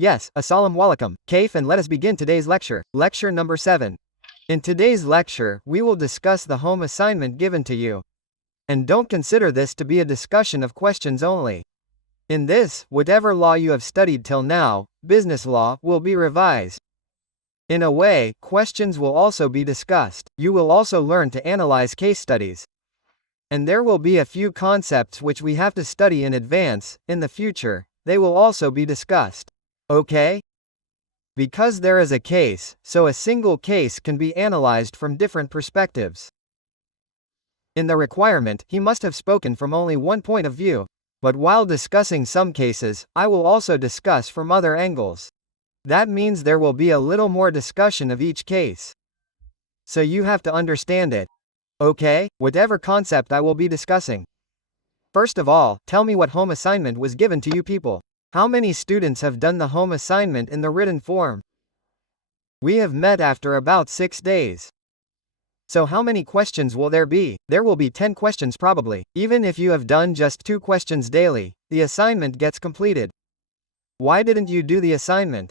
Yes, Assalamu alaikum, CAF, and let us begin today's lecture. Lecture number 7. In today's lecture, we will discuss the home assignment given to you. And don't consider this to be a discussion of questions only. In this, whatever law you have studied till now, business law, will be revised. In a way, questions will also be discussed. You will also learn to analyze case studies. And there will be a few concepts which we have to study in advance. In the future, they will also be discussed. Okay? Because there is a case, so a single case can be analyzed from different perspectives. In the requirement, he must have spoken from only one point of view. But while discussing some cases, I will also discuss from other angles. That means there will be a little more discussion of each case. So you have to understand it. Okay, whatever concept I will be discussing. First of all, tell me what home assignment was given to you people. How many students have done the home assignment in the written form? We have met after about 6 days. So how many questions will there be? There will be 10 questions probably. Even if you have done just 2 questions daily, the assignment gets completed. Why didn't you do the assignment?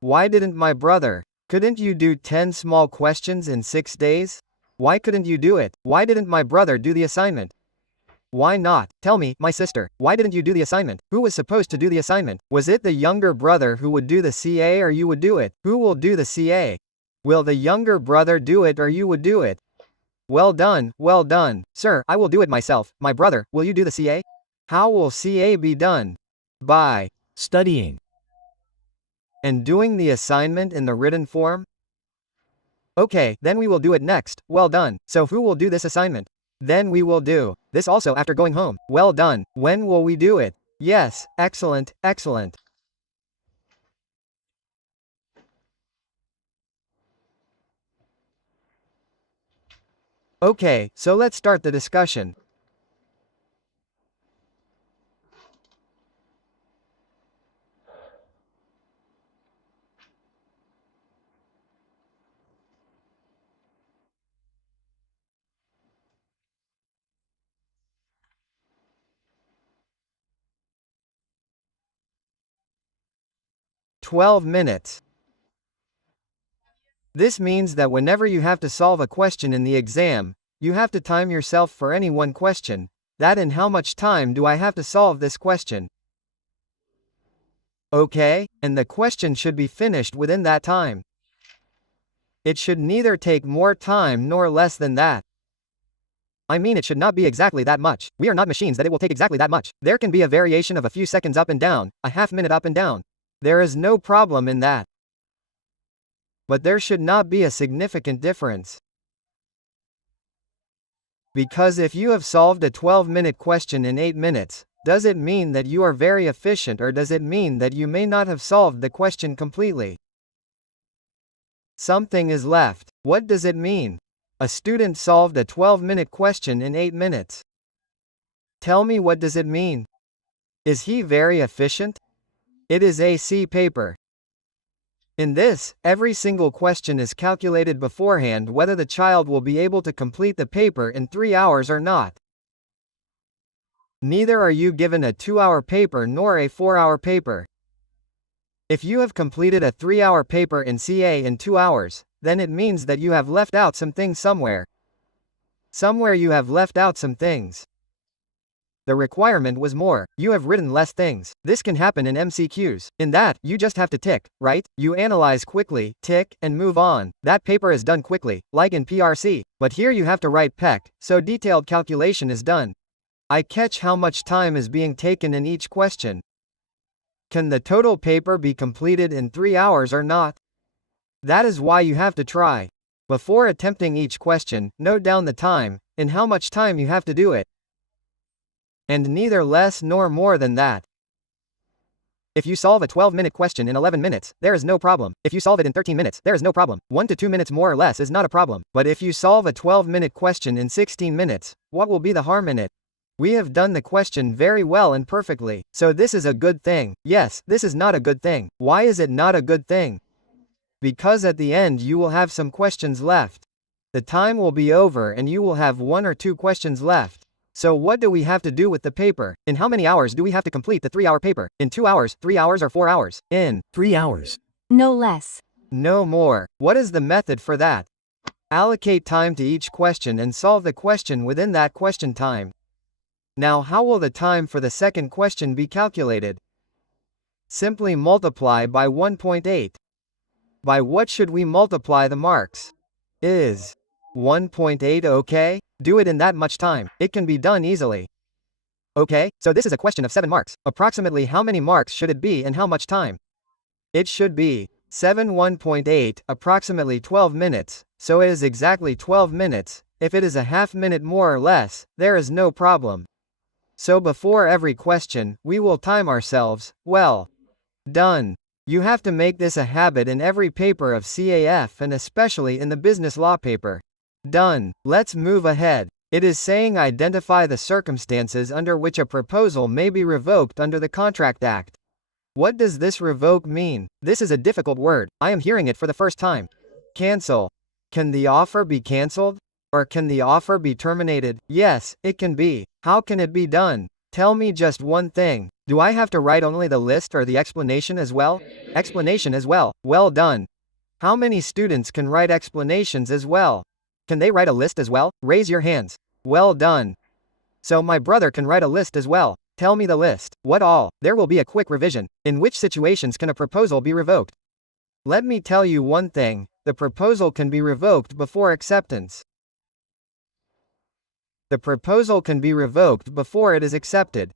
Why didn't my brother? Couldn't you do 10 small questions in 6 days? Why couldn't you do it? Why didn't my brother do the assignment? Why not? Tell me, my sister, why didn't you do the assignment? Who was supposed to do the assignment? Was it the younger brother who would do the CA or you would do it? Who will do the CA? Will the younger brother do it or you would do it? Well done, sir, I will do it myself. My brother, will you do the CA? How will CA be done? By studying and doing the assignment in the written form? Okay, then we will do it next. Well done. So who will do this assignment? Then we will do this also after going home. Well done. When will we do it? Yes, excellent. Okay, so let's start the discussion. "12 minutes. This means that whenever you have to solve a question in the exam, you have to time yourself for any one question. That in how much time do I have to solve this question? Okay, and the question should be finished within that time. It should neither take more time nor less than that. I mean, it should not be exactly that much. We are not machines that it will take exactly that much. There can be a variation of a few seconds up and down, a half minute up and down. There is no problem in that. But there should not be a significant difference. Because if you have solved a 12-minute question in 8 minutes, does it mean that you are very efficient or does it mean that you may not have solved the question completely? Something is left. What does it mean? A student solved a 12-minute question in 8 minutes. Tell me, what does it mean? Is he very efficient? It is AC paper. In this, every single question is calculated beforehand whether the child will be able to complete the paper in 3 hours or not. Neither are you given a 2-hour paper nor a 4-hour paper. If you have completed a 3-hour paper in CA in 2 hours, then it means that you have left out some things somewhere. Somewhere you have left out some things. The requirement was more. You have written less things. This can happen in MCQs. In that, you just have to tick, right? You analyze quickly, tick, and move on. That paper is done quickly, like in PRC. But here you have to write PEC, so detailed calculation is done. I catch how much time is being taken in each question. Can the total paper be completed in 3 hours or not? That is why you have to try. Before attempting each question, note down the time, in how much time you have to do it. And neither less nor more than that. If you solve a 12-minute question in 11 minutes, there is no problem. If you solve it in 13 minutes, there is no problem. 1 to 2 minutes more or less is not a problem. But if you solve a 12-minute question in 16 minutes, what will be the harm in it? We have done the question very well and perfectly. So this is a good thing. Yes, this is not a good thing. Why is it not a good thing? Because at the end you will have some questions left. The time will be over and you will have 1 or 2 questions left. So what do we have to do with the paper? In how many hours do we have to complete the 3-hour paper? In 2 hours, 3 hours, or 4 hours? In 3 hours. No less. no more. What is the method for that? Allocate time to each question and solve the question within that question time. Now how will the time for the second question be calculated? Simply multiply by 1.8. By what should we multiply the marks? Is 1.8 okay? Do it in that much time. It can be done easily. Okay, so this is a question of 7 marks. Approximately how many marks should it be and how much time? It should be 7 1.8, approximately 12 minutes, so it is exactly 12 minutes. If it is a half minute more or less, there is no problem. So before every question, we will time ourselves. Well done. You have to make this a habit in every paper of CAF and especially in the business law paper. Done. Let's move ahead. It is saying identify the circumstances under which a proposal may be revoked under the Contract Act. What does this revoke mean? This is a difficult word. I am hearing it for the first time. Cancel. Can the offer be canceled? Or can the offer be terminated? Yes, it can be. How can it be done? Tell me just one thing. Do I have to write only the list or the explanation as well? Explanation as well. Well done. How many students can write explanations as well? Can they write a list as well? Raise your hands. Well done. So my brother can write a list as well. Tell me the list. What all? There will be a quick revision. In which situations can a proposal be revoked? Let me tell you one thing. The proposal can be revoked before acceptance. The proposal can be revoked before it is accepted.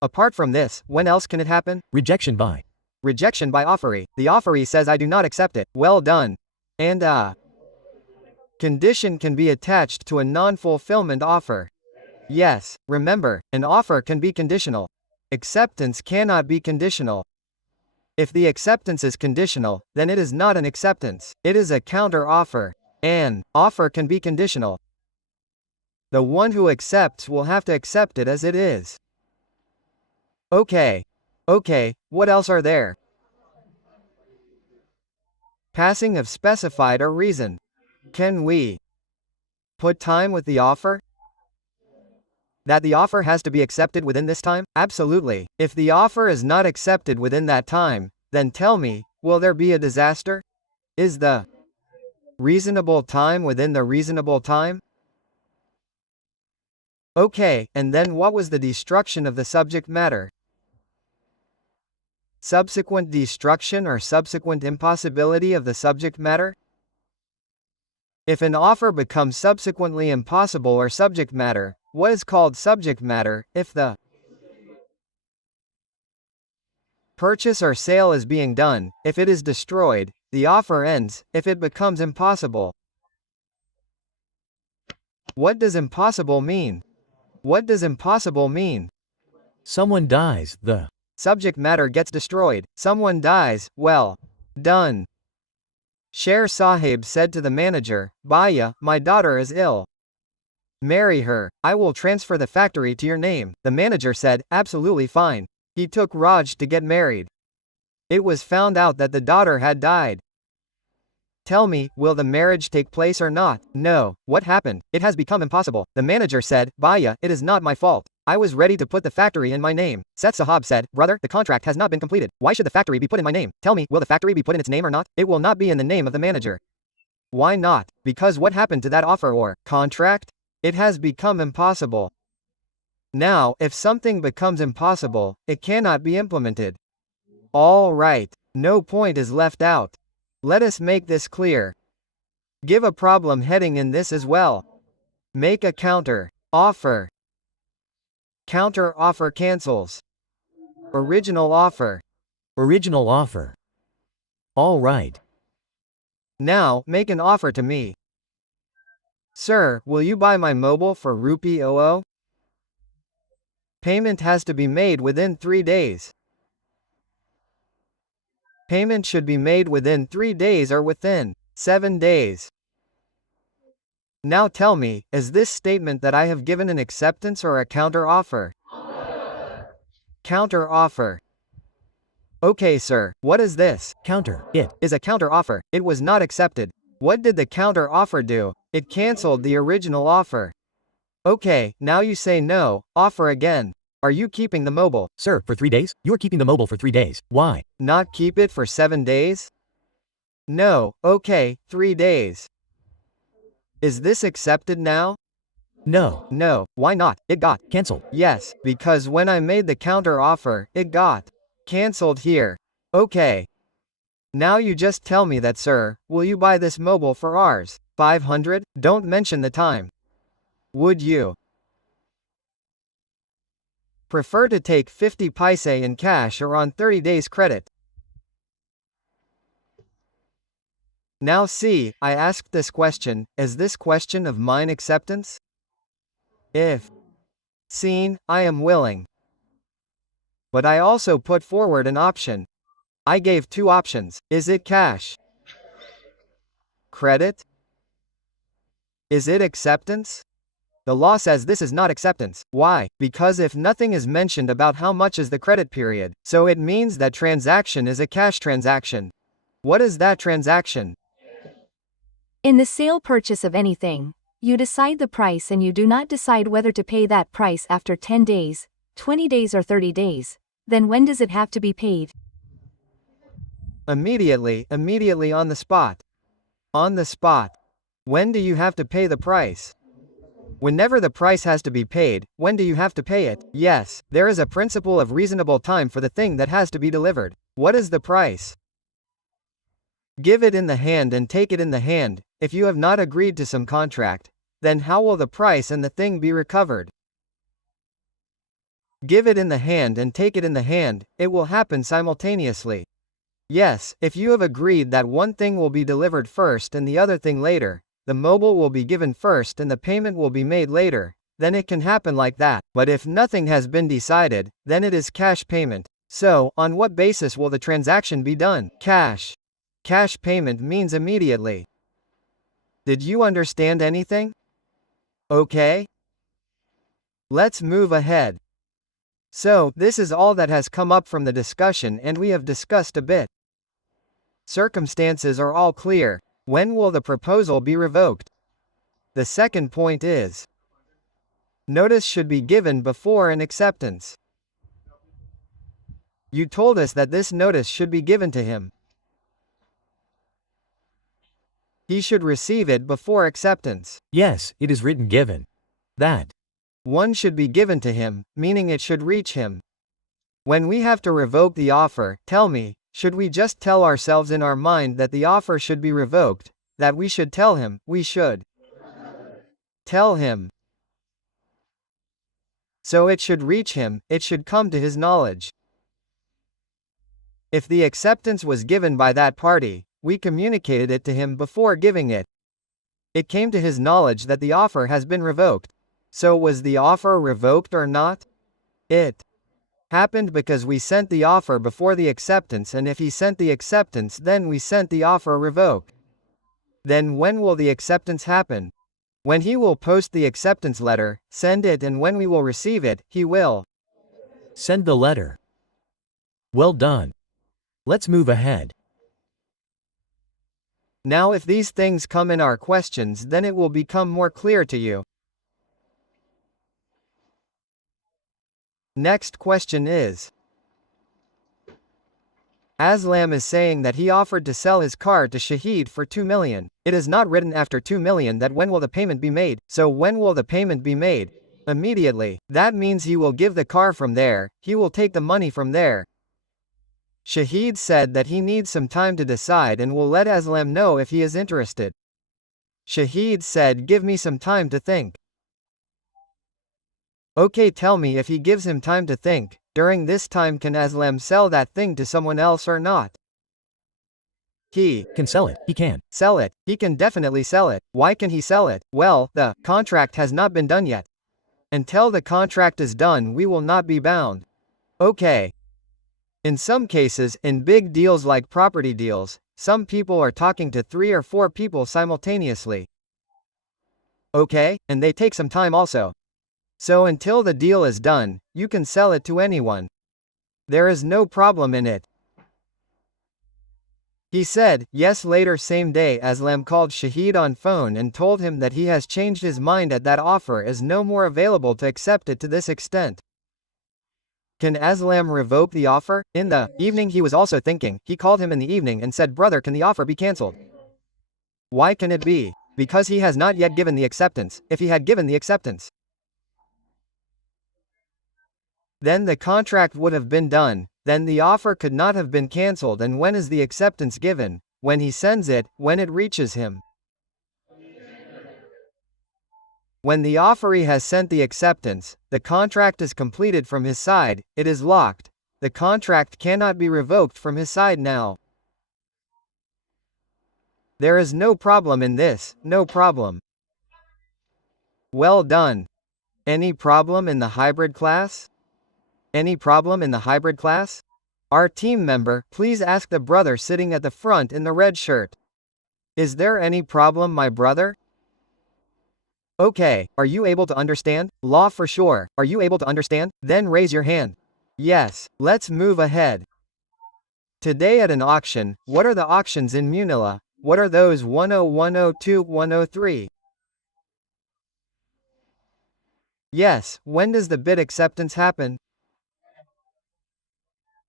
Apart from this, when else can it happen? Rejection by. Rejection by offeree. The offeree says I do not accept it. Well done. And condition can be attached to a non-fulfillment offer. Yes, remember, an offer can be conditional. Acceptance cannot be conditional. If the acceptance is conditional, then it is not an acceptance. It is a counter offer. An offer can be conditional. The one who accepts will have to accept it as it is. Okay. Okay, what else are there? Passing of specified or reason. Can we put time with the offer? That the offer has to be accepted within this time? Absolutely. If the offer is not accepted within that time, then tell me, will there be a disaster? Is the reasonable time within the reasonable time? Okay, and then what was the destruction of the subject matter? Subsequent destruction or subsequent impossibility of the subject matter? If an offer becomes subsequently impossible or subject matter, what is called subject matter? If the purchase or sale is being done, if it is destroyed, the offer ends. If it becomes impossible. What does impossible mean? What does impossible mean? Someone dies. The subject matter gets destroyed. Someone dies. Well done. Sher Sahib said to the manager, Bhaiya, my daughter is ill. Marry her. I will transfer the factory to your name. The manager said, absolutely fine. He took Raj to get married. It was found out that the daughter had died. Tell me, will the marriage take place or not? No. What happened? It has become impossible. The manager said, Bhaiya, it is not my fault. I was ready to put the factory in my name. Seth Sahab said, brother, the contract has not been completed. Why should the factory be put in my name? Tell me, will the factory be put in its name or not? It will not be in the name of the manager. Why not? Because what happened to that offer or contract? It has become impossible. Now, if something becomes impossible, it cannot be implemented. All right. No point is left out. Let us make this clear. Give a problem heading in this as well. Make a counter offer. Counter offer cancels. Original offer. original offer. All right. Now, make an offer to me. Sir, will you buy my mobile for rupee 00? Payment has to be made within 3 days. Payment should be made within 3 days or within 7 days. Now tell me, is this statement that I have given an acceptance or a counter offer? Counter offer. Okay, sir, what is this? Counter. It Is a counter offer. It was not accepted. What did the counter offer do? It cancelled the original offer. Okay, now you say no, offer again. Are you keeping the mobile? Sir, for 3 days? You're keeping the mobile for 3 days. Why? Not keep it for 7 days? No, okay, 3 days. Is this accepted now? No. No, why not? It got Cancelled. yes, because when I made the counter offer, it got cancelled here. Okay. Now you just tell me that, sir. Will you buy this mobile for Rs. 500? Don't mention the time. Would you prefer to take 50 paise in cash or on 30 days credit? Now see, I asked this question, is this question of mine acceptance? If seen, I am willing. But I also put forward an option. I gave 2 options. Is it cash? Credit? Is it acceptance? The law says this is not acceptance. Why? Because if nothing is mentioned about how much is the credit period, so it means that transaction is a cash transaction. What is that transaction? In the sale purchase of anything, you decide the price and you do not decide whether to pay that price after 10 days, 20 days or 30 days. Then when does it have to be paid? Immediately on the spot. On the spot. When do you have to pay the price? Whenever the price has to be paid, when do you have to pay it? Yes, there is a principle of reasonable time for the thing that has to be delivered. What is the price? Give it in the hand and take it in the hand. If you have not agreed to some contract, then how will the price and the thing be recovered? Give it in the hand and take it in the hand, it will happen simultaneously. Yes, if you have agreed that one thing will be delivered first and the other thing later, the mobile will be given first and the payment will be made later, then it can happen like that. But if nothing has been decided, then it is cash payment. So, on what basis will the transaction be done? Cash. Cash payment means immediately. Did you understand anything? Okay? Let's move ahead. So, this is all that has come up from the discussion and we have discussed a bit. Circumstances are all clear. When will the proposal be revoked? The second point is, notice should be given before an acceptance. You told us that this notice should be given to him. He should receive it before acceptance. Yes, it is written given. That. One should be given to him, meaning it should reach him. When we have to revoke the offer, tell me, should we just tell ourselves in our mind that the offer should be revoked, that we should tell him, we should tell him. So it should reach him, it should come to his knowledge. If the acceptance was given by that party, we communicated it to him before giving it. It came to his knowledge that the offer has been revoked. So was the offer revoked or not? It happened because we sent the offer before the acceptance, and if he sent the acceptance, then we sent the offer revoked. Then when will the acceptance happen? When he will post the acceptance letter, send it, and when we will receive it, he will Send the letter. Well done. Let's move ahead. Now if these things come in our questions, then it will become more clear to you. Next question is, Aslam is saying that he offered to sell his car to Shahid for 2 million. It is not written after 2 million that when will the payment be made, so when will the payment be made? Immediately. That means he will give the car from there, he will take the money from there. Shahid said that he needs some time to decide and will let Aslam know if he is interested. Shahid said, give me some time to think. Okay, tell me if he gives him time to think. During this time, can Aslam sell that thing to someone else or not? He Can sell it. He can. sell it. He can definitely sell it. Why can he sell it? Well, the contract has not been done yet. Until the contract is done, we will not be bound. Okay. In some cases, in big deals like property deals, some people are talking to 3 or 4 people simultaneously. Okay, and they take some time also. So until the deal is done, you can sell it to anyone. There is no problem in it. He said, yes. Later same day Aslam called Shahid on phone and told him that he has changed his mind at that offer is no more available to accept it to this extent. Can Aslam revoke the offer? In the evening he was also thinking, he called him in the evening and said, brother, can the offer be cancelled? Why can it be? Because he has not yet given the acceptance. If he had given the acceptance, then the contract would have been done, then the offer could not have been cancelled. And when is the acceptance given? When he sends it, when it reaches him. When the offeree has sent the acceptance, the contract is completed from his side, it is locked. The contract cannot be revoked from his side now. There is no problem in this, no problem. Well done. Any problem in the hybrid class? Any problem in the hybrid class? Our team member, please ask the brother sitting at the front in the red shirt. Is there any problem, my brother? Okay, are you able to understand? Law for sure. Are you able to understand? Then raise your hand. Yes, let's move ahead. Today at an auction, what are the auctions in Munilla? What are those 10102, 103? Yes, when does the bid acceptance happen?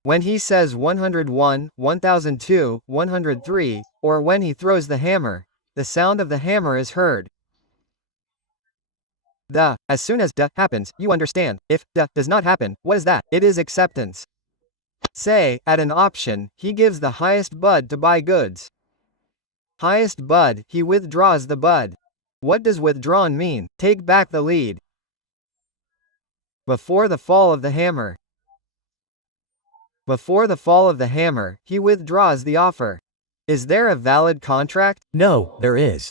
When he says 101, 1002, 103, or when he throws the hammer, the sound of the hammer is heard. As soon as happens, you understand. If does not happen, what is that? It is acceptance. Say, at an auction, he gives the highest bud to buy goods. Highest bud, he withdraws the bud. What does withdrawn mean? Take back the lead. Before the fall of the hammer. Before the fall of the hammer, he withdraws the offer. Is there a valid contract? No, there is.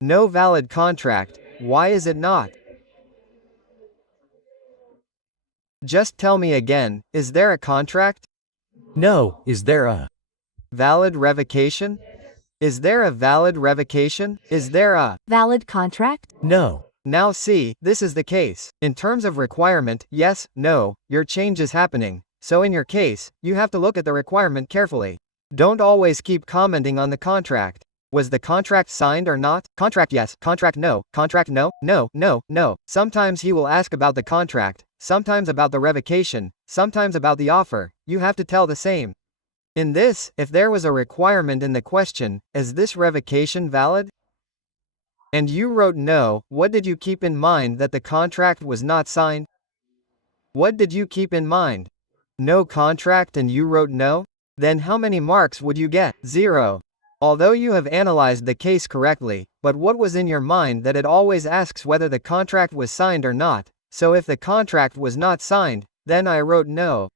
No valid contract. Why is it not? Just tell me again, is there a contract? No, is there a valid revocation? Is there a valid revocation? Is there a valid contract? No. Now see, this is the case. In terms of requirement, yes, no, your change is happening. So in your case, you have to look at the requirement carefully. Don't always keep commenting on the contract. Was the contract signed or not? Contract yes, contract no, contract no, no, no, no. Sometimes he will ask about the contract, sometimes about the revocation, sometimes about the offer. You have to tell the same. In this, if there was a requirement in the question, is this revocation valid? And you wrote no, what did you keep in mind that the contract was not signed? What did you keep in mind? No contract and you wrote no? Then how many marks would you get? 0. Although you have analyzed the case correctly, but what was in your mind that it always asks whether the contract was signed or not? So if the contract was not signed, then I wrote no.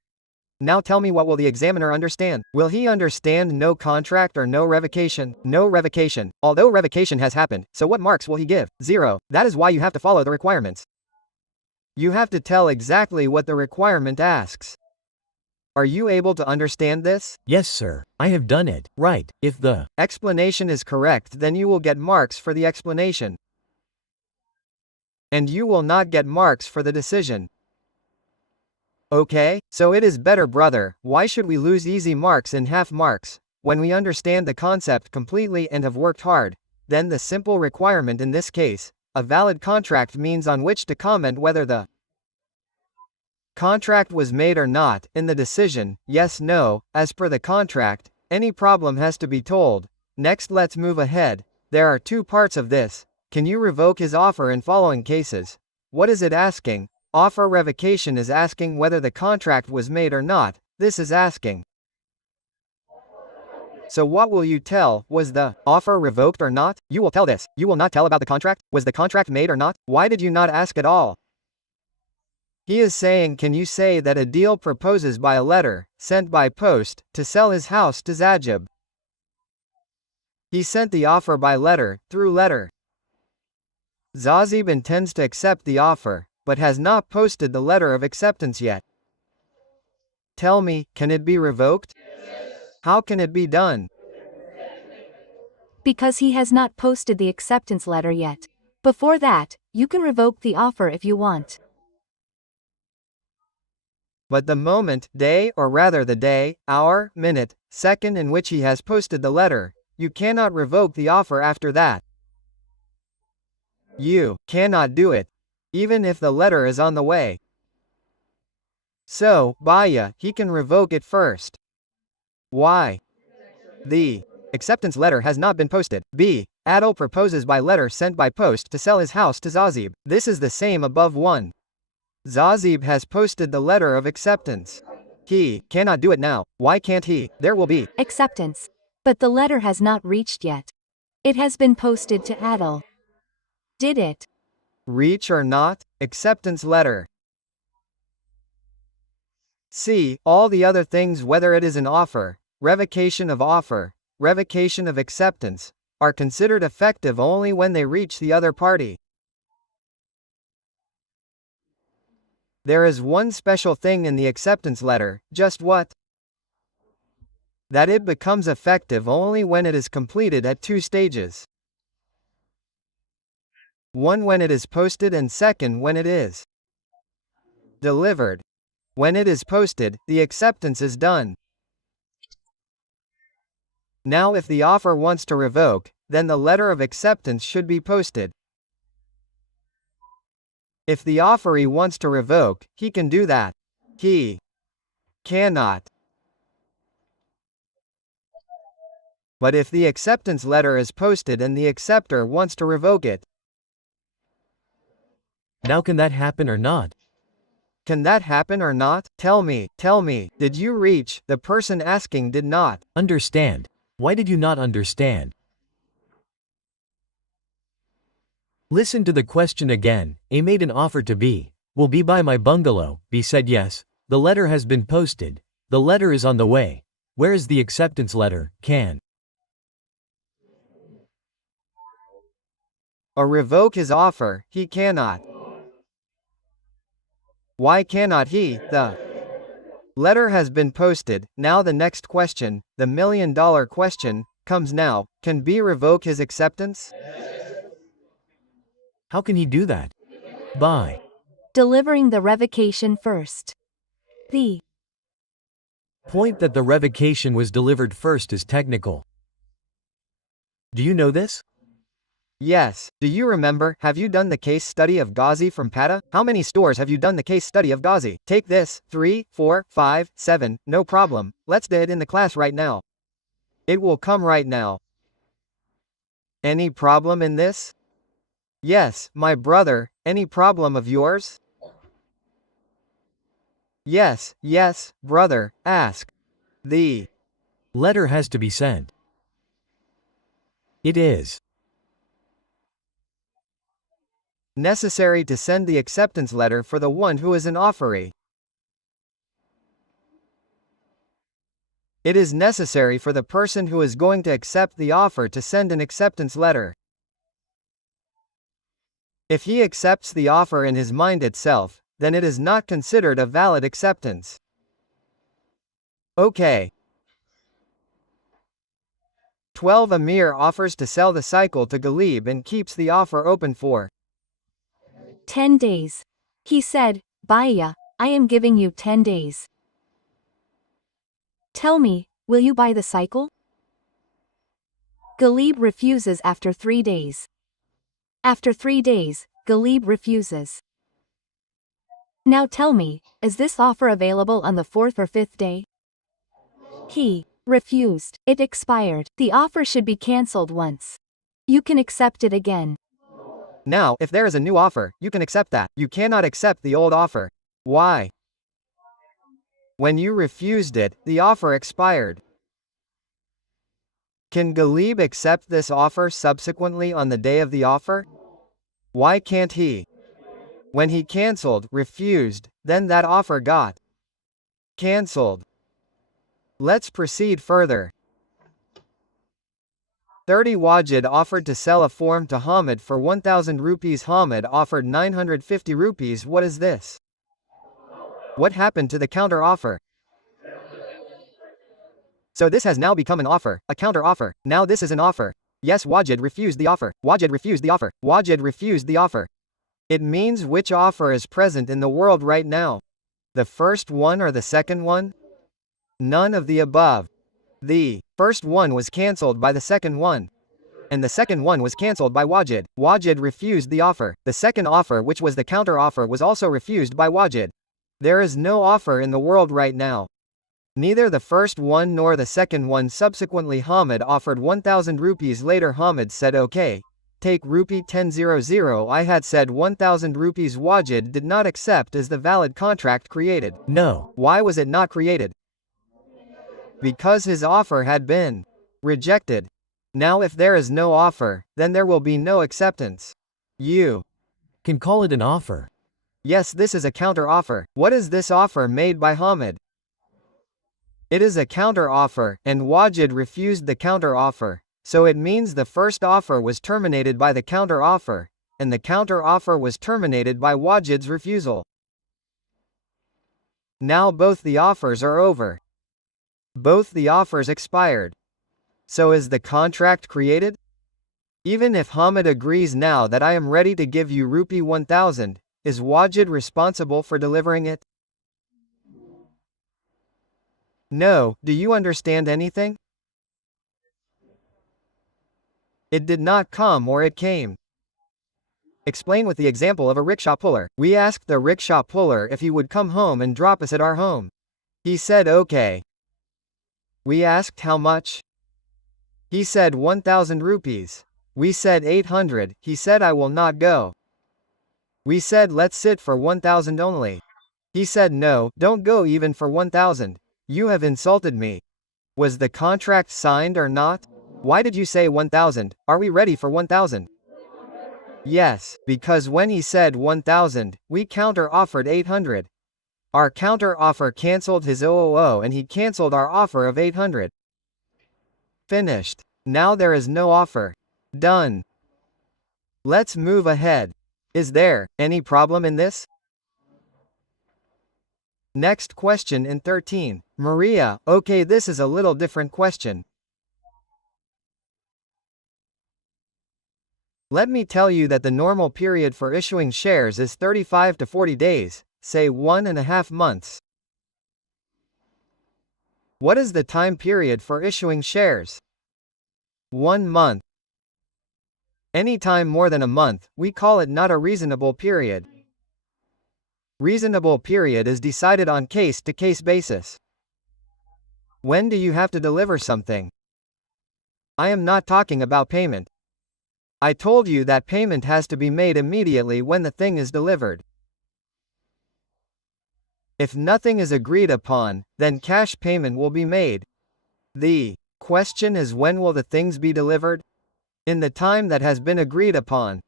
Now tell me, what will the examiner understand? Will he understand no contract or no revocation? No revocation. Although revocation has happened, so what marks will he give? 0. That is why you have to follow the requirements. You have to tell exactly what the requirement asks. Are you able to understand this? Yes, sir. I have done it. Right. If the explanation is correct, then you will get marks for the explanation. And you will not get marks for the decision. Okay, so it is better, brother. Why should we lose easy marks and half marks? When we understand the concept completely and have worked hard, then the simple requirement in this case, a valid contract, means on which to comment whether the contract was made or not. In the decision, yes, no, as per the contract, any problem has to be told. Next, let's move ahead. There are two parts of this. Can you revoke his offer in following cases? What is it asking? Offer revocation is asking whether the contract was made or not. This is asking. So what will you tell? Was the offer revoked or not? You will tell this. You will not tell about the contract. Was the contract made or not? Why did you not ask at all? He is saying, can you say that a deal proposes by a letter, sent by post, to sell his house to Zajib? He sent the offer by letter, through letter. Zazib intends to accept the offer, but has not posted the letter of acceptance yet. Tell me, can it be revoked? How can it be done? Because he has not posted the acceptance letter yet. Before that, you can revoke the offer if you want. But the moment, day, or rather the day, hour, minute, second in which he has posted the letter, you cannot revoke the offer after that. You cannot do it, even if the letter is on the way. So, Baya, he can revoke it first. Why? The acceptance letter has not been posted. B. Adil proposes by letter sent by post to sell his house to Zazib. This is the same above one. Zazib has posted the letter of acceptance. He cannot do it now. Why can't he? There will be acceptance. But the letter has not reached yet. It has been posted to Adil. Did it reach or not? Acceptance letter. C. All the other things, whether it is an offer, revocation of offer, revocation of acceptance, are considered effective only when they reach the other party. There is one special thing in the acceptance letter, just what? That it becomes effective only when it is completed at two stages. One when it is posted and second when it is delivered. When it is posted, the acceptance is done. Now if the offer wants to revoke, then the letter of acceptance should be posted. If the offeree wants to revoke, he can do that. He cannot. But if the acceptance letter is posted and the acceptor wants to revoke it, Now can that happen or not? can that happen or not? Tell me, did you reach? The person asking did not Understand. Why did you not understand? Listen to the question again. A made an offer to B. Will B buy my bungalow? B said yes. The letter has been posted. The letter is on the way. Where is the acceptance letter? Can or revoke his offer? He cannot. Why cannot he? The letter has been posted. Now the next question, the million-dollar question, comes now. Can B revoke his acceptance? How can he do that? By delivering the revocation first? The point that the revocation was delivered first is technical. Do you know this? Yes. Do you remember? Have you done the case study of Ghazi from Pata? How many stores have you done the case study of Ghazi? Take this, 3, 4, 5, 7, no problem. Let's do it in the class right now. It will come right now. Any problem in this? Yes, my brother. Any problem of yours? Yes, brother, ask. The letter has to be sent. It is necessary to send the acceptance letter for the one who is an offeree. It is necessary for the person who is going to accept the offer to send an acceptance letter. If he accepts the offer in his mind itself, then it is not considered a valid acceptance. Okay. 12. Amir offers to sell the cycle to Ghalib and keeps the offer open for 10 days. He said, Baya, I am giving you 10 days. Tell me, will you buy the cycle? Ghalib refuses after 3 days. After 3 days, Ghalib refuses. Now tell me, is this offer available on the 4th or 5th day? He refused. It expired. The offer should be cancelled once. You can accept it again. Now, if there is a new offer, you can accept that. You cannot accept the old offer. Why? When you refused it, the offer expired. Can Ghalib accept this offer subsequently on the day of the offer? Why can't he? When he cancelled, refused, then that offer got cancelled. Let's proceed further. 30. Wajid offered to sell a form to Hamid for 1000 rupees. Hamid offered 950 rupees. What is this? What happened to the counter offer? So this has now become an offer, a counter offer. Now this is an offer. Yes, Wajid refused the offer. Wajid refused the offer. Wajid refused the offer. It means which offer is present in the world right now? The first one or the second one? None of the above. The first one was cancelled by the second one. And the second one was cancelled by Wajid. Wajid refused the offer. The second offer, which was the counter offer, was also refused by Wajid. There is no offer in the world right now. Neither the first one nor the second one. Subsequently, Hamid offered 1,000 rupees. Later, Hamid said, okay, take rupee 10,000. I had said 1,000 rupees. Wajid did not accept as the valid contract created. No. Why was it not created? Because his offer had been rejected. Now if there is no offer, then there will be no acceptance. You can call it an offer. Yes, this is a counter offer. What is this offer made by Hamid? It is a counter offer, and Wajid refused the counter offer. So it means the first offer was terminated by the counter offer, and the counter offer was terminated by Wajid's refusal. Now both the offers are over. Both the offers expired. So is the contract created? Even if Hamid agrees now that I am ready to give you rupee 1,000, is Wajid responsible for delivering it? No, do you understand anything? It did not come or it came. Explain with the example of a rickshaw puller. We asked the rickshaw puller if he would come home and drop us at our home. He said okay. We asked how much? He said 1,000 rupees. We said 800, he said I will not go. We said let's sit for 1,000 only. He said no, don't go even for 1,000. You have insulted me. Was the contract signed or not? Why did you say 1,000? Are we ready for 1,000? Yes, because when he said 1,000, we counter-offered 800. Our counter-offer cancelled his 000 and he cancelled our offer of 800. Finished. Now there is no offer. Done. Let's move ahead. Is there any problem in this? Next question in 13. Maria, okay, this is a little different question. Let me tell you that the normal period for issuing shares is 35 to 40 days, say 1.5 months. What is the time period for issuing shares? 1 month. Any time more than a month, we call it not a reasonable period. Reasonable period is decided on case-to-case basis. When do you have to deliver something? I am not talking about payment. I told you that payment has to be made immediately when the thing is delivered. If nothing is agreed upon, then cash payment will be made. The question is, when will the things be delivered? In the time that has been agreed upon.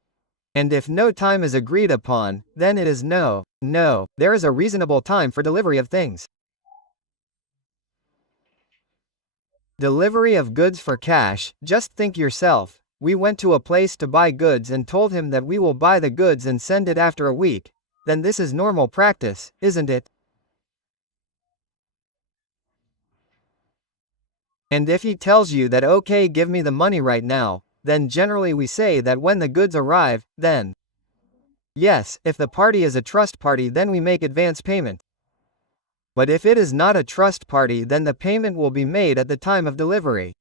And if no time is agreed upon, then it is no, there is a reasonable time for delivery of things. Delivery of goods for cash, just think yourself, we went to a place to buy goods and told him that we will buy the goods and send it after a week, then this is normal practice, isn't it? And if he tells you that okay, give me the money right now, then generally we say that when the goods arrive, then. Yes, if the party is a trust party, then we make advance payment. But if it is not a trust party, then the payment will be made at the time of delivery.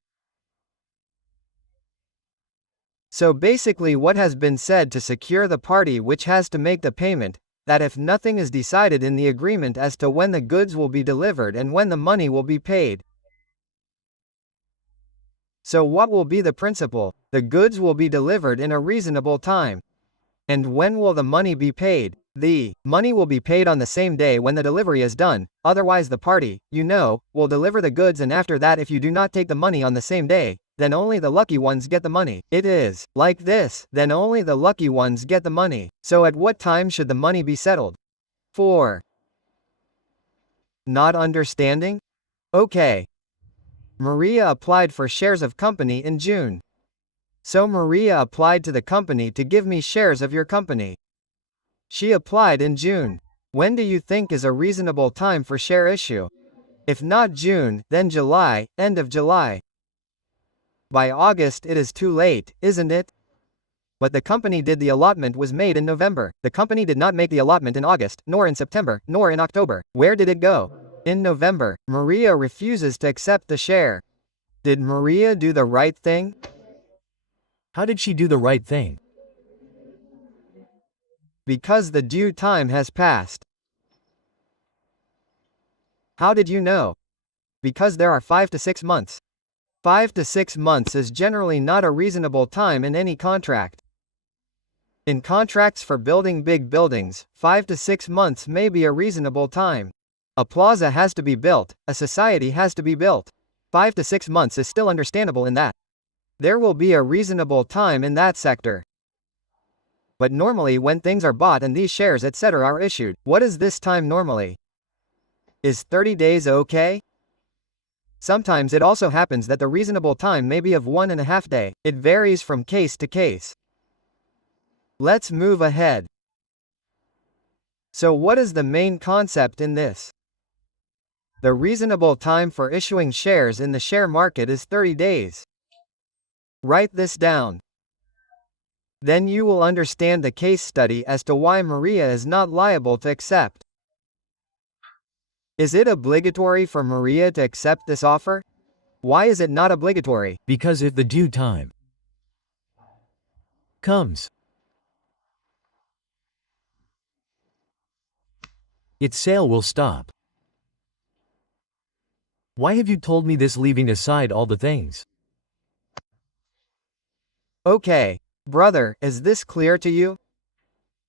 So basically what has been said to secure the party which has to make the payment, that if nothing is decided in the agreement as to when the goods will be delivered and when the money will be paid. So what will be the principle? The goods will be delivered in a reasonable time. And when will the money be paid? The money will be paid on the same day when the delivery is done, otherwise the party, will deliver the goods, and after that if you do not take the money on the same day, then only the lucky ones get the money. It is like this, then only the lucky ones get the money. So at what time should the money be settled? 4. Not understanding? Okay. Maria applied for shares of company in June. So Maria applied to the company to give me shares of your company. She applied in June. When do you think is a reasonable time for share issue? If not June, then July, end of July. By August it is too late, isn't it? But the company did. The allotment was made in November. The company did not make the allotment in August, nor in September, nor in October. Where did it go? In November. Maria refuses to accept the share. Did Maria do the right thing? How did she do the right thing? Because the due time has passed. How did you know? Because there are 5 to 6 months. 5 to 6 months is generally not a reasonable time in any contract. In contracts for building big buildings, 5 to 6 months may be a reasonable time. A plaza has to be built, a society has to be built. 5 to 6 months is still understandable in that. There will be a reasonable time in that sector. But normally when things are bought and these shares etc. are issued, what is this time normally? Is 30 days okay? Sometimes it also happens that the reasonable time may be of 1.5 days. It varies from case to case. Let's move ahead. So what is the main concept in this? The reasonable time for issuing shares in the share market is 30 days. Write this down. Then you will understand the case study as to why Maria is not liable to accept. Is it obligatory for Maria to accept this offer? Why is it not obligatory? Because if the due time comes, its sale will stop. Why have you told me this leaving aside all the things? Okay, brother, is this clear to you?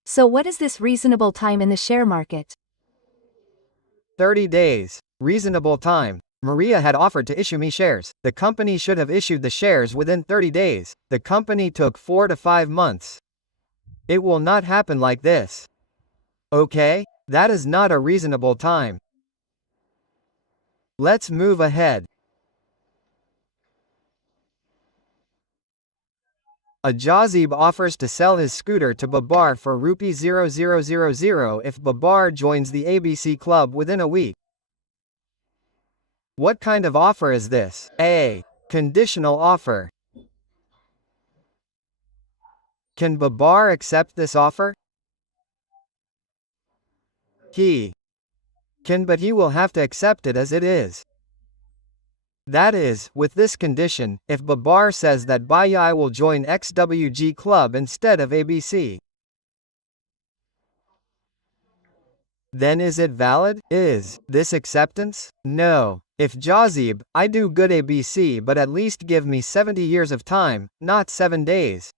So what is this reasonable time in the share market? 30 days. Reasonable time. Maria had offered to issue me shares. The company should have issued the shares within 30 days. The company took 4 to 5 months. It will not happen like this. Okay? That is not a reasonable time. Let's move ahead. Ajazib offers to sell his scooter to Babar for Rs.0000 if Babar joins the ABC club within a week. What kind of offer is this? A. Conditional offer. Can Babar accept this offer? He can, but he will have to accept it as it is. That is, with this condition, if Babar says that Bhaiya will join XWG club instead of ABC. Then is it valid? Is this acceptance? No. If Jazib, I do good ABC but at least give me 70 years of time, not 7 days.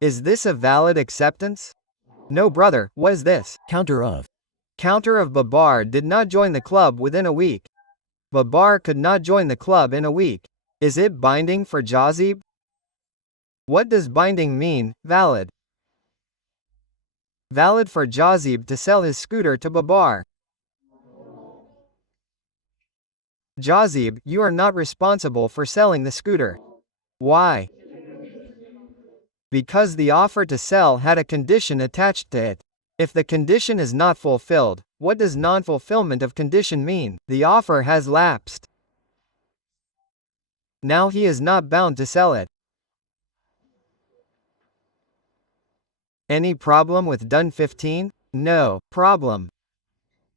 Is this a valid acceptance? No brother, what is this? Counter of Babar did not join the club within a week. Babar could not join the club in a week. Is it binding for Jazib? What does binding mean? Valid. Valid for Jazib to sell his scooter to Babar. Jazib, you are not responsible for selling the scooter. Why? Because the offer to sell had a condition attached to it. If the condition is not fulfilled, what does non-fulfillment of condition mean? The offer has lapsed. Now he is not bound to sell it. Any problem with done 15? No problem.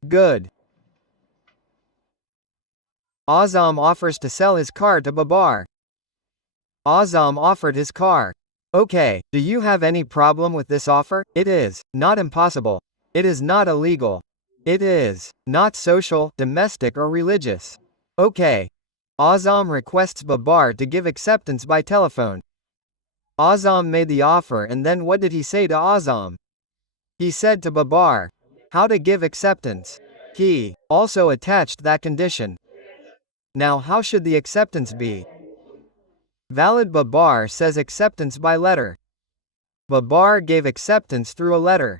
Good. Azam offers to sell his car to Babar. Azam offered his car. Okay, do you have any problem with this offer? It is not impossible. It is not illegal. It is not social, domestic or religious. Okay. Azam requests Babar to give acceptance by telephone. Azam made the offer and then what did he say to Azam? He said to Babar, how to give acceptance. He also attached that condition. Now how should the acceptance be? Valid. Babar says acceptance by letter. Babar gave acceptance through a letter.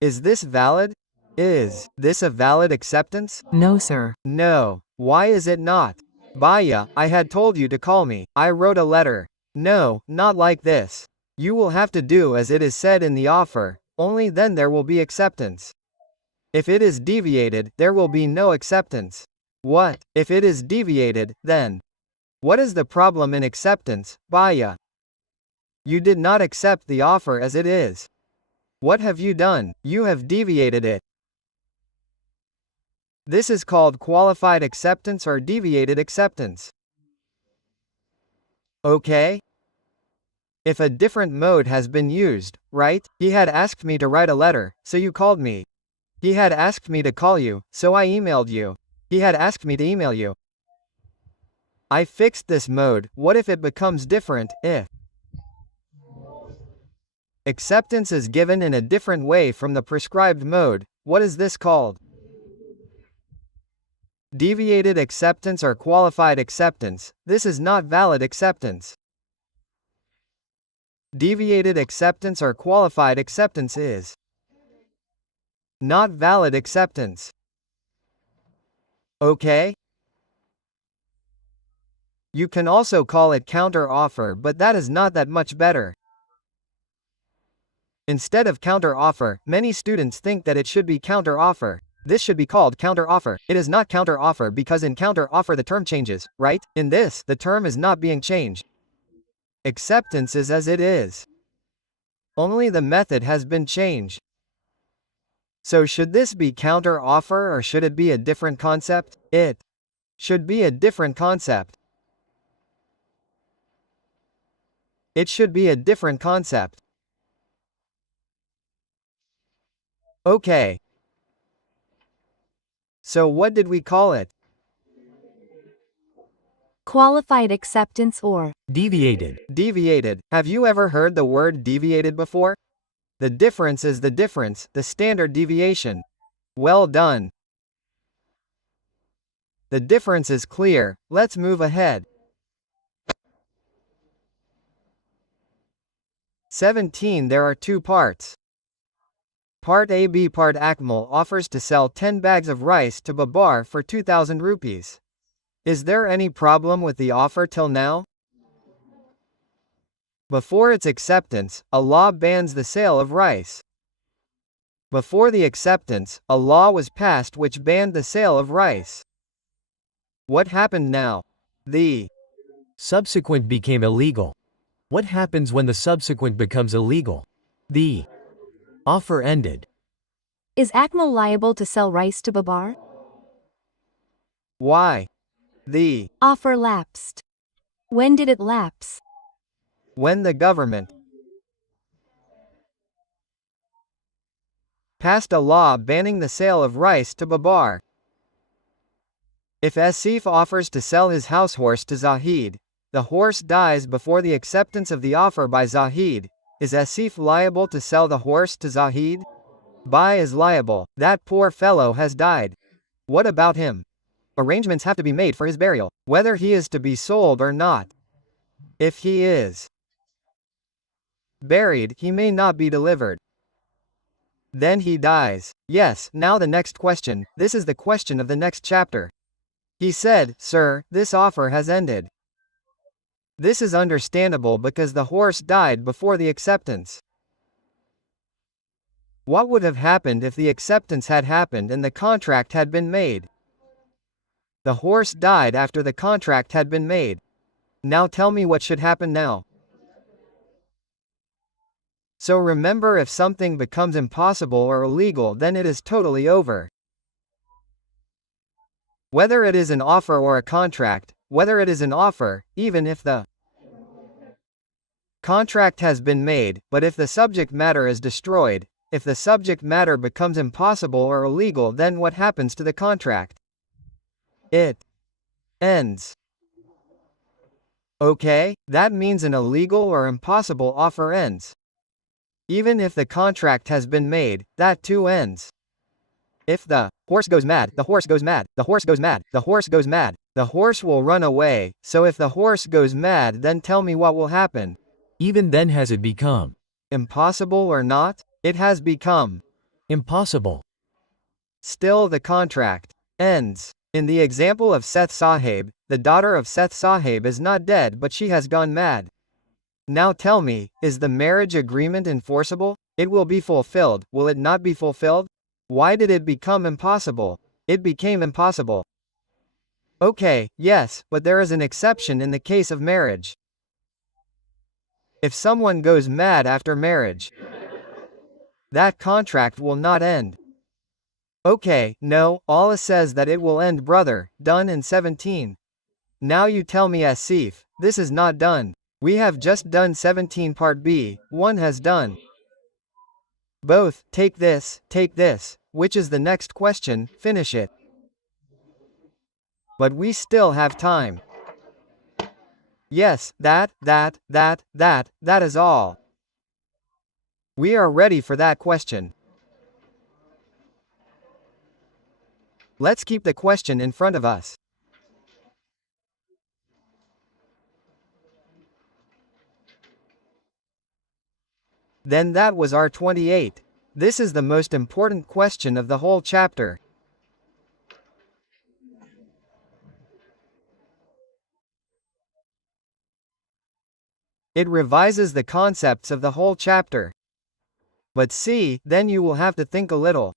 Is this valid? Is this a valid acceptance? No, sir. No. Why is it not? Bhaiya, I had told you to call me. I wrote a letter. No, not like this. You will have to do as it is said in the offer, only then there will be acceptance. If it is deviated, there will be no acceptance. What? If it is deviated, then? What is the problem in acceptance, Bhaiya? You did not accept the offer as it is. What have you done? You have deviated it. This is called qualified acceptance or deviated acceptance. Okay? If a different mode has been used, right? He had asked me to write a letter, so you called me. He had asked me to call you, so I emailed you. He had asked me to email you. I fixed this mode. What if it becomes different, if acceptance is given in a different way from the prescribed mode? What is this called? Deviated acceptance or qualified acceptance. This is not valid acceptance. Deviated acceptance or qualified acceptance is not valid acceptance. Okay? You can also call it counter offer, but that is not that much better. Instead of counter offer, many students think that it should be counter offer. This should be called counter offer. It is not counter offer because in counter offer the term changes, right? In this, the term is not being changed. Acceptance is as it is. Only the method has been changed. So should this be counter offer or should it be a different concept? It should be a different concept. It should be a different concept. Okay. So what did we call it? Qualified acceptance or Deviated. Deviated. Have you ever heard the word deviated before? The difference is the difference, the standard deviation. Well done. The difference is clear. Let's move ahead. 17. There are two parts. Part A. B. Part Akmal offers to sell 10 bags of rice to Babar for 2,000 rupees. Is there any problem with the offer till now? Before its acceptance, a law bans the sale of rice. Before the acceptance, a law was passed which banned the sale of rice. What happened now? The Subsequent became illegal. What happens when the subsequent becomes illegal? The offer ended. is Akmal liable to sell rice to Babar? why? The Offer lapsed. When did it lapse? when the government passed a law banning the sale of rice to Babar. If Asif offers to sell his house horse to Zahid, the horse dies before the acceptance of the offer by Zahid. Is Asif liable to sell the horse to Zahid? Bai is liable. That poor fellow has died. What about him? Arrangements have to be made for his burial, whether he is to be sold or not. If he is buried, he may not be delivered. Then he dies. Yes, now the next question. This is the question of the next chapter. He said, "Sir, this offer has ended." This is understandable because the horse died before the acceptance. What would have happened if the acceptance had happened and the contract had been made? The horse died after the contract had been made. Now tell me what should happen now. So remember, if something becomes impossible or illegal, then it is totally over. Whether it is an offer or a contract, whether it is an offer, even if the contract has been made, but if the subject matter is destroyed, if the subject matter becomes impossible or illegal, then what happens to the contract? It ends. Okay, that means an illegal or impossible offer ends. Even if the contract has been made, that too ends. If the horse goes mad, the horse goes mad, the horse goes mad, the horse goes mad, the horse will run away. So if the horse goes mad, then tell me what will happen. Even then has it become Impossible or not? It has become impossible. still the contract ends. In the example of Seth Sahib, the daughter of Seth Sahib is not dead but she has gone mad. Now tell me, is the marriage agreement enforceable? It will be fulfilled, will it not be fulfilled? Why did it become impossible? It became impossible. Okay, yes, but there is an exception in the case of marriage. If someone goes mad after marriage, that contract will not end. Okay, no, Allah says that it will end, brother. Done in 17. Now you tell me, Asif, this is not done. We have just done 17 part B, one has done. Both, take this, which is the next question, finish it. But we still have time. Yes, that is all. We are ready for that question. Let's keep the question in front of us. Then that was our 28. This is the most important question of the whole chapter. It revises the concepts of the whole chapter. But see, then you will have to think a little.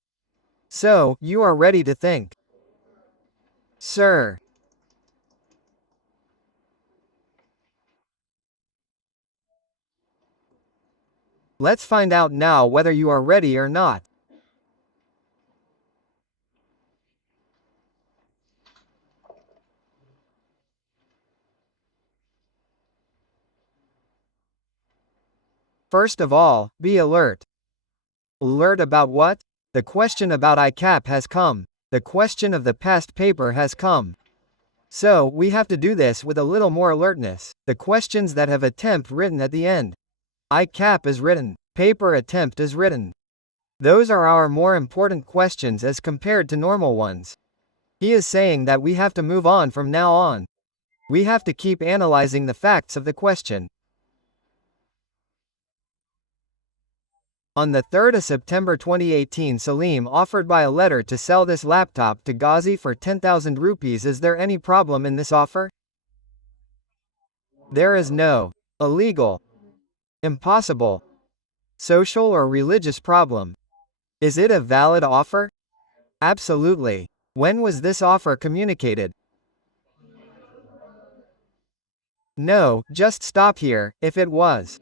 So, you are ready to think. Sir. Let's find out now whether you are ready or not. First of all, be alert. Alert about what? The question about ICAP has come. The question of the past paper has come. So, we have to do this with a little more alertness. The questions that have attempt written at the end. ICAP is written. Paper attempt is written. Those are our more important questions as compared to normal ones. He is saying that we have to move on from now on. We have to keep analyzing the facts of the question. On the 3rd of September 2018, Salim offered by a letter to sell this laptop to Ghazi for 10,000 rupees. Is there any problem in this offer? There is no illegal, impossible, social or religious problem. Is it a valid offer? Absolutely. When was this offer communicated? No, just stop here, if it was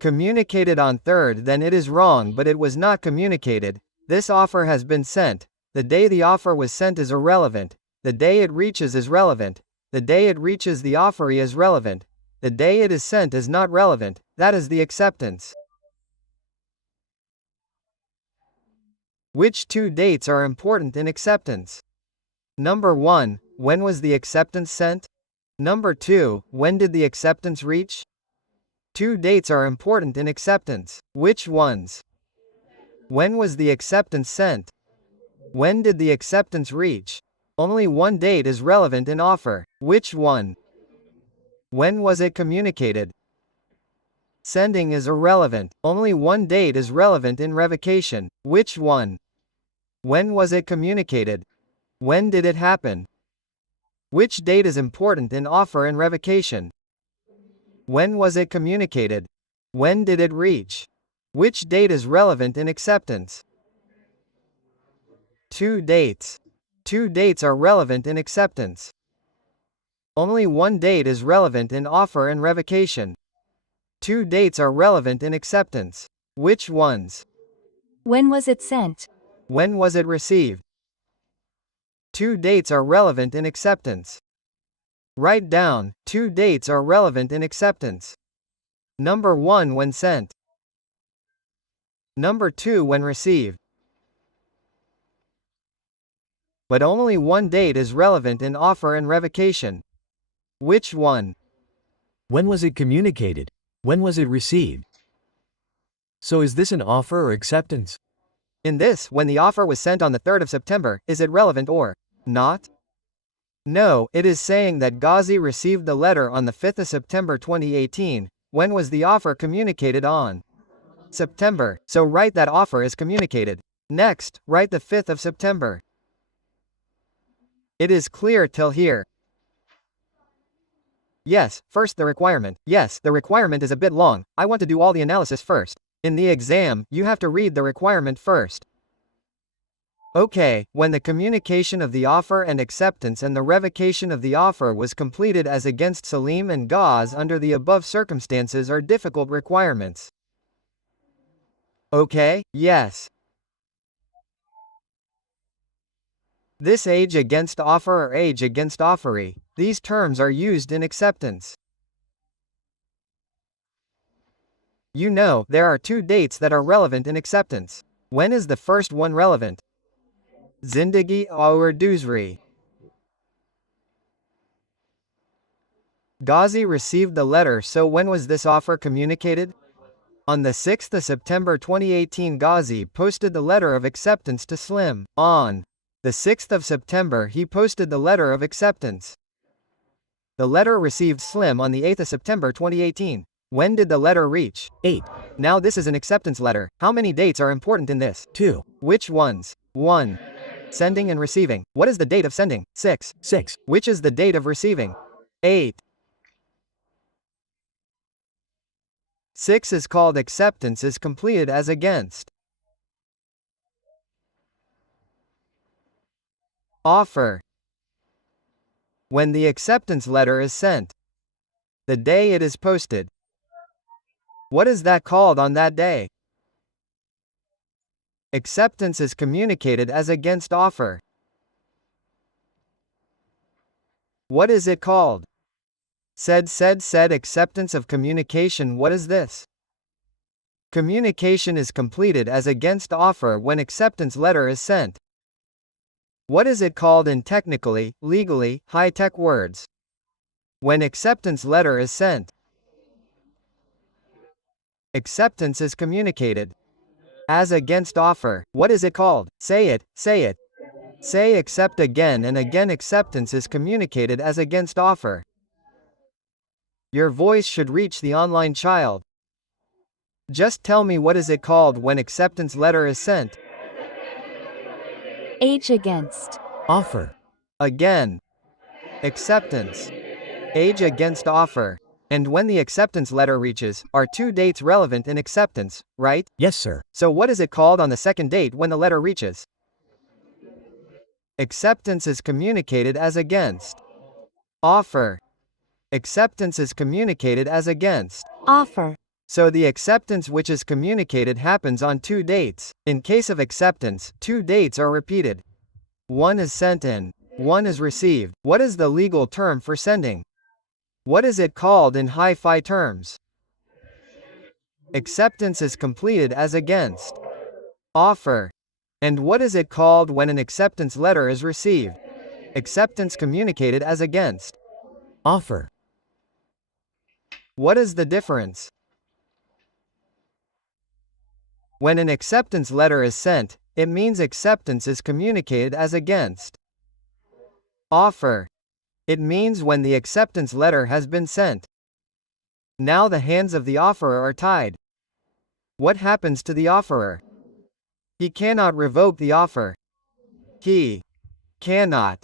communicated on 3rd, then it is wrong, but it was not communicated. This offer has been sent. The day the offer was sent is irrelevant. The day it reaches is relevant. The day it reaches the offeree is relevant. The day it is sent is not relevant. That is the acceptance. Which two dates are important in acceptance? Number 1, when was the acceptance sent? Number 2, when did the acceptance reach? Two dates are important in acceptance. Which ones? When was the acceptance sent? When did the acceptance reach? Only one date is relevant in offer. Which one? When was it communicated? Sending is irrelevant. Only one date is relevant in revocation. Which one? When was it communicated? When did it happen? Which date is important in offer and revocation? When was it communicated? When did it reach? Which date is relevant in acceptance? Two dates. Two dates are relevant in acceptance. Only one date is relevant in offer and revocation. Two dates are relevant in acceptance. Which ones? When was it sent? When was it received? Two dates are relevant in acceptance. Write down, two dates are relevant in acceptance. Number 1, when sent. Number 2, when received. But only one date is relevant in offer and revocation. Which one? When was it communicated? When was it received? So is this an offer or acceptance? In this, when the offer was sent on the 3rd of September, is it relevant or not? No, it is saying that Ghazi received the letter on the 5th of September 2018. When was the offer communicated on? September. So write that offer is communicated. Next, write the 5th of September. It is clear till here. Yes, first the requirement. Yes, the requirement is a bit long. I want to do all the analysis first. In the exam, you have to read the requirement first. Okay, when the communication of the offer and acceptance and the revocation of the offer was completed as against Salim and Gaz under the above circumstances are difficult requirements. Okay, yes. This age against offer or age against offeree, these terms are used in acceptance. You know, there are two dates that are relevant in acceptance. When is the first one relevant? Zindagi aur dusri. Ghazi received the letter, so when was this offer communicated? On the 6th of September 2018, Ghazi posted the letter of acceptance to Slim. On the 6th of September, he posted the letter of acceptance. The letter received Slim on the 8th of September 2018. When did the letter reach? 8. Now this is an acceptance letter. How many dates are important in this? 2. Which ones? 1. Sending and receiving. What is the date of sending? 6. 6. Which is the date of receiving? 8. 6 is called acceptance is completed as against. Offer. When the acceptance letter is sent. The day it is posted. What is that called on that day? Acceptance is communicated as against offer. What is it called? Said acceptance of communication. What is this? Communication is completed as against offer when acceptance letter is sent. What is it called in technically, legally, high-tech words? When acceptance letter is sent. Acceptance is communicated as against offer. What is it called? Say it, say it. Say accept again and again. Acceptance is communicated as against offer. Your voice should reach the online child. Just tell me, what is it called when acceptance letter is sent? Age against. Offer. Again. Acceptance. Age against offer. And when the acceptance letter reaches, are two dates relevant in acceptance, right? Yes, sir. So what is it called on the second date when the letter reaches? Acceptance is communicated as against. Offer. Acceptance is communicated as against. Offer. So the acceptance which is communicated happens on two dates. In case of acceptance, two dates are repeated. One is sent in. One is received. What is the legal term for sending? What is it called in hi-fi terms? Acceptance is completed as against. Offer. And what is it called when an acceptance letter is received? Acceptance communicated as against. Offer. What is the difference? When an acceptance letter is sent, it means acceptance is communicated as against. Offer. It means when the acceptance letter has been sent. Now the hands of the offerer are tied. What happens to the offerer? He cannot revoke the offer. He cannot.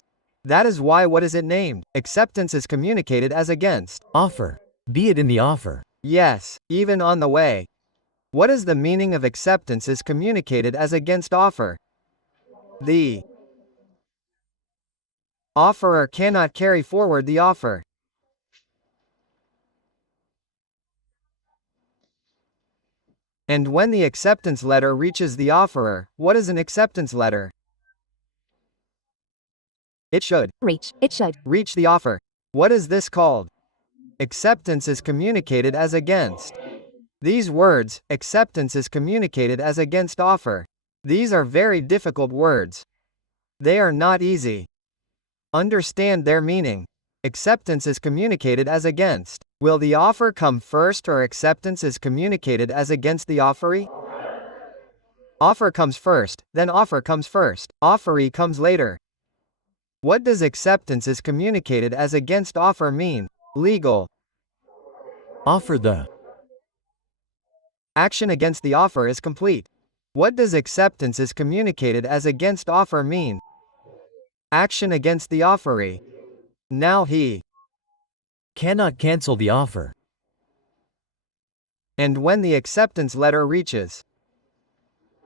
That is why what is it named? Acceptance is communicated as against. Offer. Be it in the offer. Yes, even on the way. What is the meaning of acceptance is communicated as against offer? The offerer cannot carry forward the offer. And when the acceptance letter reaches the offerer, what is an acceptance letter? It should Reach. It should. reach the offer. What is this called? Acceptance is communicated as against. These words, acceptance is communicated as against offer. These are very difficult words. They are not easy. Understand their meaning. Acceptance is communicated as against. Will the offer come first or acceptance is communicated as against the offeree? Offer comes first, then offer comes first. Offeree comes later. What does acceptance is communicated as against offer mean? Legal. Offer the Action against the offer is complete. What does acceptance is communicated as against offer mean? Action against the offeree. Now he cannot cancel the offer. And when the acceptance letter reaches.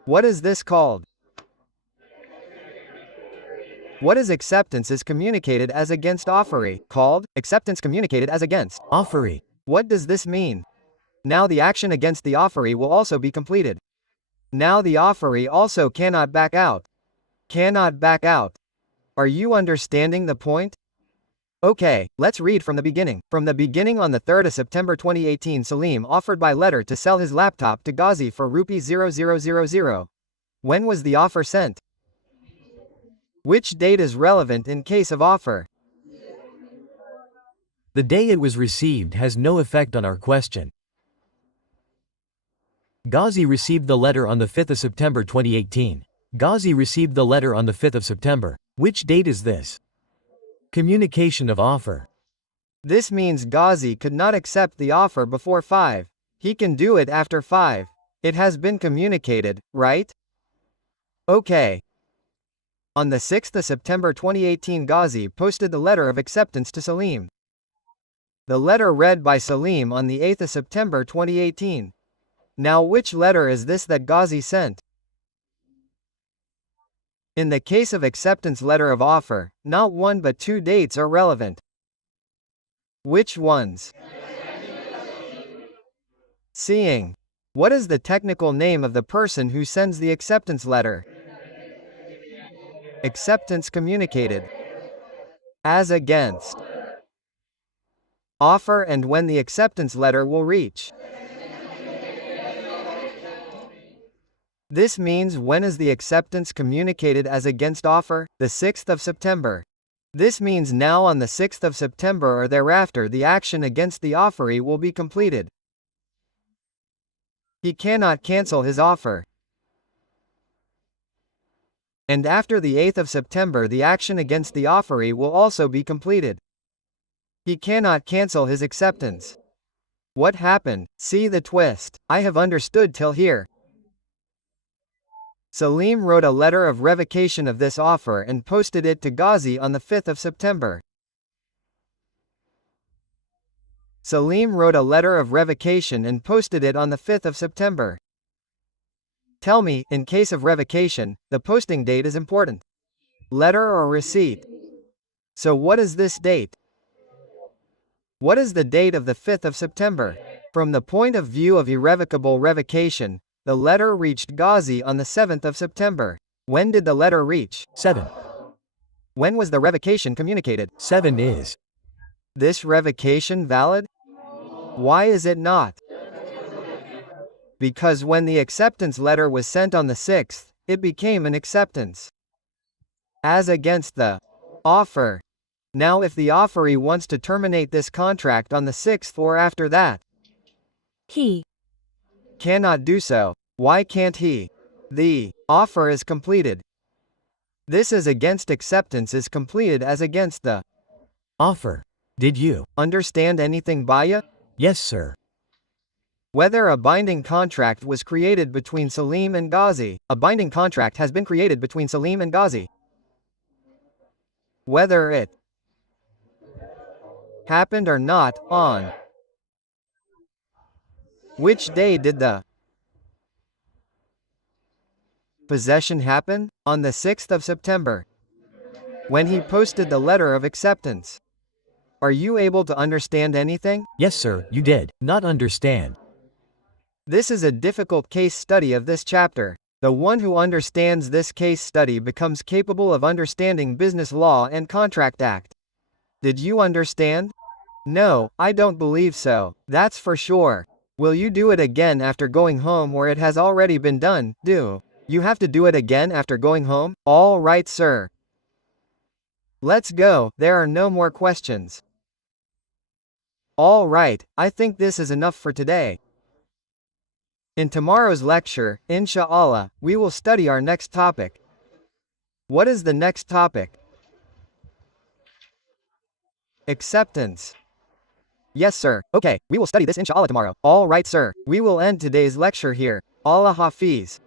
What is this called? What is acceptance is communicated as against offeree, called acceptance communicated as against. Offeree. What does this mean? Now the action against the offeree will also be completed. Now the offeree also cannot back out. Cannot back out. Are you understanding the point? Okay, let's read from the beginning. From the beginning, on the 3rd of September 2018, Salim offered by letter to sell his laptop to Ghazi for Rs 0000. When was the offer sent? Which date is relevant in case of offer? The day it was received has no effect on our question. Ghazi received the letter on the 5th of September 2018. Ghazi received the letter on the 5th of September. Which date is this? Communication of offer. This means Ghazi could not accept the offer before 5. He can do it after 5. It has been communicated, right? Okay. On the 6th of September 2018, Ghazi posted the letter of acceptance to Salim. The letter read by Salim on the 8th of September 2018. Now which letter is this that Ghazi sent? In the case of acceptance letter of offer, not one but two dates are relevant. Which ones? Seeing. What is the technical name of the person who sends the acceptance letter? Acceptance communicated. As against. Offer and when the acceptance letter will reach. This means when is the acceptance communicated as against offer? The 6th of September. This means now on the 6th of September or thereafter the action against the offeree will be completed. He cannot cancel his offer. And after the 8th of September the action against the offeree will also be completed. He cannot cancel his acceptance. What happened? See the twist. I have understood till here. Salim wrote a letter of revocation of this offer and posted it to Ghazi on the 5th of September. Salim wrote a letter of revocation and posted it on the 5th of September. Tell me, in case of revocation, the posting date is important. Letter or receipt? So what is this date? What is the date of the 5th of September? From the point of view of irrevocable revocation, the letter reached Ghazi on the 7th of September. When did the letter reach? 7. When was the revocation communicated? 7 is. This revocation valid? Why is it not? Because when the acceptance letter was sent on the 6th, it became an acceptance. As against the offer. Now if the offeree wants to terminate this contract on the 6th or after that, He cannot do so. Why can't he? The offer is completed. This is against acceptance is completed as against the Offer. Did you understand anything, Baya? Yes, sir. Whether a binding contract was created between Salim and Ghazi. A binding contract has been created between Salim and Ghazi. Whether it happened or not, on which day did the possession happen? On the 6th of September. When he posted the letter of acceptance. Are you able to understand anything? Yes, sir, you did not understand. This is a difficult case study of this chapter. The one who understands this case study becomes capable of understanding business law and contract act. Did you understand? No, I don't believe so. That's for sure. Will you do it again after going home or it has already been done? Do you have to do it again after going home? All right, sir. Let's go. There are no more questions. All right, I think this is enough for today. In tomorrow's lecture, inshallah, we will study our next topic. What is the next topic? Acceptance. Yes, sir. Okay, we will study this inshallah tomorrow. All right, sir. We will end today's lecture here. Allah Hafiz.